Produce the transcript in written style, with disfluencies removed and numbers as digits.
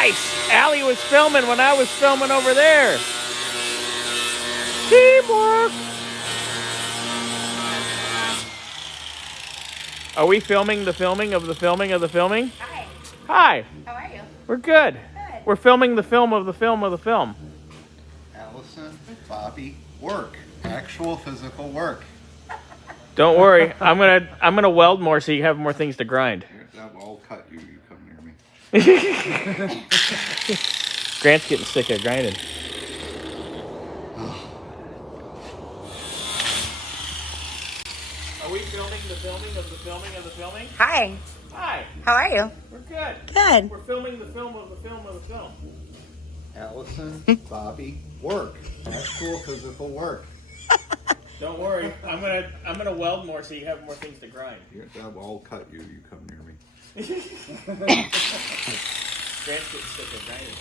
Nice! Allie was filming when I was filming over there. Teamwork! Are we filming the filming of the filming of the filming? Hi. Hi. How are you? We're good. Good. We're filming the film of the film of the film. Allison, Bobby, work. Actual physical work. Don't worry. I'm gonna weld more so you have more things to grind. I'll cut you. You come near me. Grant's getting sick of grinding. Are we filming the filming of the filming of the filming? Hi. Hi. How are you? We're good. Good. We're filming the film of the film of the film. Allison, Bobby, work. Actual physical work. Don't worry. I'm gonna weld more so you have more things to grind. I'll cut you. You come near me. Grant's getting sick of grinding.